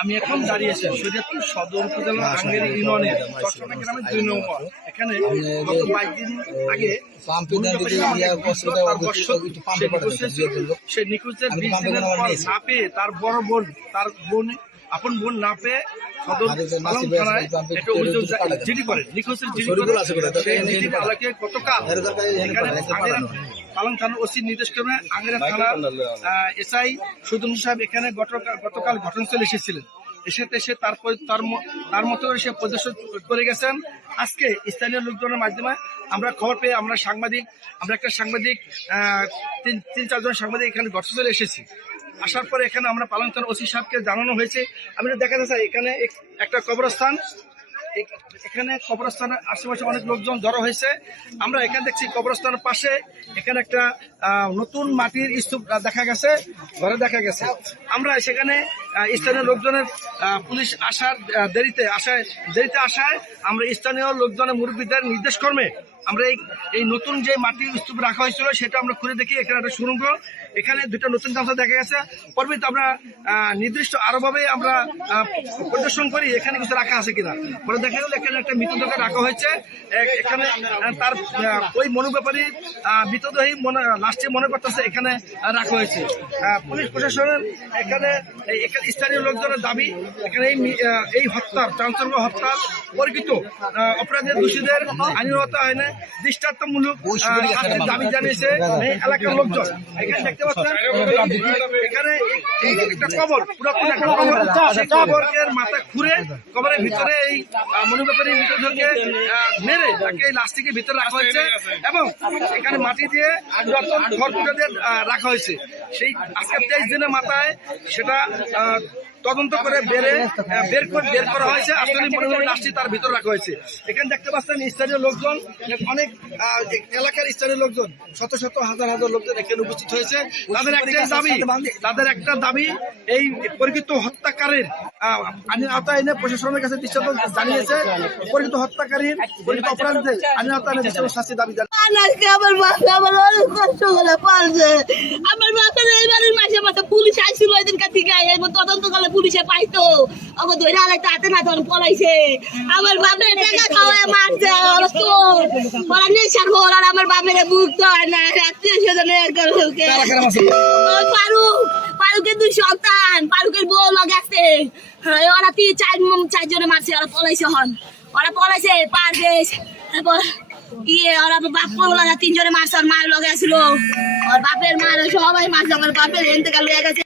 আমি এখন দাঁড়িয়েছি শরীয়তপুর সদর উপজেলা আঙ্গেরি ইউনিয়নের চট্টগ্রাম গ্রামের 2 নম্বর। এখানে গত 22 দিন আগে সে নিখোঁজের 20 দিনের পর না পেয়ে তার বড় বোন, তার বোন আপন বোন না পেয়ে সদর পালং থানায় একটা অভিযোগ জিডি করে, নিখোঁজের জিডি করে। সেই জিডির আলোকে গতকাল এখানে পালং থানার ওসি নির্দেশ ক্রমে আঙ্গেরা থানা এসআই সুদন সাহেব এখানে গতকাল ঘটনাস্থলে এসেছিলেন। এসে তার মতো করে সে পরিদর্শন করে গেছেন। আজকে স্থানীয় লোকজনের মাধ্যমে আমরা খবর পেয়ে আমরা একটা সাংবাদিক 3-4 জন সাংবাদিক এখানে ঘটনাস্থলে এসেছি। আসার পরে এখানে আমরা পালং থানার ওসি সাহেবকে জানানো হয়েছে। আমি দেখা যাচ্ছে এখানে একটা কবরস্থান, এখানে কবরস্থানের আশেপাশে অনেক লোকজন জড়ো হয়েছে। আমরা এখানে দেখছি কবরস্থানের পাশে এখানে একটা নতুন মাটির স্তূপ দেখা গেছে, ঘরে দেখা গেছে। আমরা সেখানে স্থানীয় লোকজনের পুলিশ আসার দেরিতে আসায় আমরা স্থানীয় লোকজনের মুরব্বীদের নির্দেশ কর্মে আমরা এই নতুন যে মাটির স্তূপ রাখা হয়েছিল সেটা আমরা খুলে দেখি এখানে একটা সুড়ঙ্গ, এখানে 2টা নতুন গামছা দেখা গেছে। পরবর্তীতে আমরা নির্দিষ্ট আরোভাবে আমরা পরিদর্শন করি এখানে কিছু রাখা আছে কিনা। পরে দেখা গেল এখানে একটা মৃতদেহ রাখা হয়েছে। এখানে তার ওই মনোব্যাপারী মৃতদেহী লাস্টে মনে করতেছে এখানে রাখা হয়েছে। পুলিশ প্রশাসনের এখানে স্থানীয় লোকজনের দাবি এখানে এই হত্যার চাঞ্চল্য হত্যার পরিচিত অপরাধের দোষীদের আইনগত আইনে দৃষ্টান্তমূলক শাস্তির দাবি জানিয়েছে এই এলাকার লোকজন। এখানে দেখতে পাচ্ছেন এখানে একটা কবর, পুরাতন একটা কবর, সেই কবরের মাথা খুঁড়ে কবরের ভিতরে এই মনোব্যাপারী মৃতদেহকে মেরে তাকে এই লাস্টিকের ভিতরে রাখা হয়েছে এবং এখানে মাটি দিয়ে খড়কুটা দিয়ে রাখা হয়েছে। সেই আজকে 23 দিনের মাথায় সেটা তদন্ত করে বের করা হয়েছে। আসলে লাশটি তার ভিতরে রাখা হয়েছে। এখানে দেখতে পাচ্ছেন স্থানীয় লোকজন, অনেক এলাকার স্থানীয় লোকজন, শত শত হাজার হাজার লোকজন এখানে উপস্থিত হয়েছে। তাদের একটা দাবি এই পরিচিত হত্যাকারীর আইনের আওতায় এনে প্রশাসনের কাছে দৃষ্টান্ত জানিয়েছে। পরিচিত হত্যাকারীর পরিচিত অপরাধীদের আইনের আওতায় এনে দৃষ্টান্ত শাস্তি দাবি জানিয়েছে। আমার অনেক কষ্ট করে পারছে। আমার বাপের এই বাড়ির মাসে পুলিশ আইছিল এদিনকার থেকে, তদন্ত করলে পুলিশে পাইতো, ওকে ধরে আলাইতে হাতে না ধরে পলাইছে। আমার বাপের টাকা খাওয়ায় মারছে, ওরা নেশার ঘর, আর আমার বাপের বুঝতে হয় না। আত্মীয় স্বজনের ফারুকের 2 সন্তান, ফারুকের বউ লাগাচ্ছে। ওরা 4 জনে মারছে, ওরা পলাইছে। ওরা পলাইছে পারবেশ, তারপর ওরা বাপ লাগা 3 জনে মারছে, আর মায়ের লগে ছিল। ওর বাপের মায়ের সবাই মারছে। আমার বাপের এনতে গেছে।